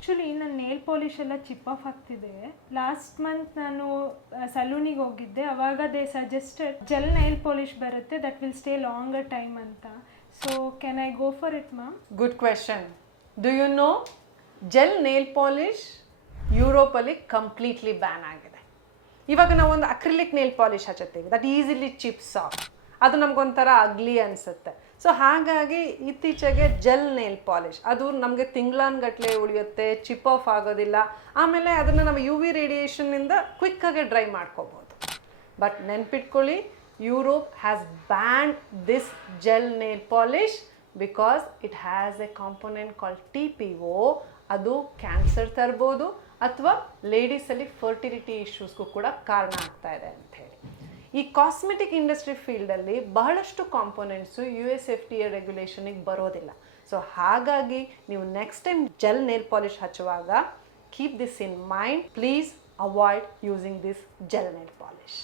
Actually ನನ್ನ nail polish ಎಲ್ಲ chip off ಆಗ್ತಿದೆ. ಲಾಸ್ಟ್ ಮಂತ್ ನಾನು ಸಲೂನಿಗೆ ಹೋಗಿದ್ದೆ, ಅವಾಗ they suggested gel nail polish ಬರುತ್ತೆ that will stay longer time ಅಂತ. So can I go for it ma'am? Good question. Do you know gel nail polish ಯುರೋಪಲ್ಲಿ completely ban ಆಗಿದೆ. ಇವಾಗ ನಾವು ಒಂದು ಅಕ್ರಿಲಿಕ್ ನೇಲ್ ಪಾಲಿಶ್ ಹಚ್ಚುತ್ತೀವಿ, ದಟ್ ಈಸಿಲಿ ಚಿಪ್ಸ್ ಆಫ್, ಅದು ನಮಗೊಂಥರ ಅಗ್ಲಿ ಅನಿಸುತ್ತೆ. ಸೊ ಹಾಗಾಗಿ ಇತ್ತೀಚೆಗೆ ಜೆಲ್ ನೇಲ್ ಪಾಲಿಶ್ ಅದು ನಮಗೆ ತಿಂಗಳಾನ್ಗಟ್ಲೆ ಉಳಿಯುತ್ತೆ, ಚಿಪ್ ಆಫ್ ಆಗೋದಿಲ್ಲ, ಆಮೇಲೆ ಅದನ್ನು ನಾವು ಯು ವಿ ರೇಡಿಯೇಷನ್ನಿಂದ ಕ್ವಿಕ್ಕಾಗಿ ಡ್ರೈ ಮಾಡ್ಕೋಬೋದು. ಬಟ್ ನೆನ್ಪಿಟ್ಕೊಳ್ಳಿ, Europe has banned this gel nail polish because it has A component called TPO. ಅದು ಕ್ಯಾನ್ಸರ್ ತರ್ಬೋದು ಅಥವಾ ಲೇಡೀಸಲ್ಲಿ ಫರ್ಟಿಲಿಟಿ ಇಶ್ಯೂಸ್ಗೂ ಕೂಡ ಕಾರಣ ಆಗ್ತಾ ಇದೆ ಅಂಥೇಳಿ. ಈ ಕಾಸ್ಮೆಟಿಕ್ ಇಂಡಸ್ಟ್ರಿ ಫೀಲ್ಡಲ್ಲಿ ಬಹಳಷ್ಟು ಕಾಂಪೊನೆಂಟ್ಸು USFDA ರೆಗ್ಯುಲೇಷನಿಗೆ ಬರೋದಿಲ್ಲ. ಸೊ ಹಾಗಾಗಿ ನೀವು next time gel nail polish ಹಚ್ಚುವಾಗ keep this in mind. Please avoid using this gel nail polish.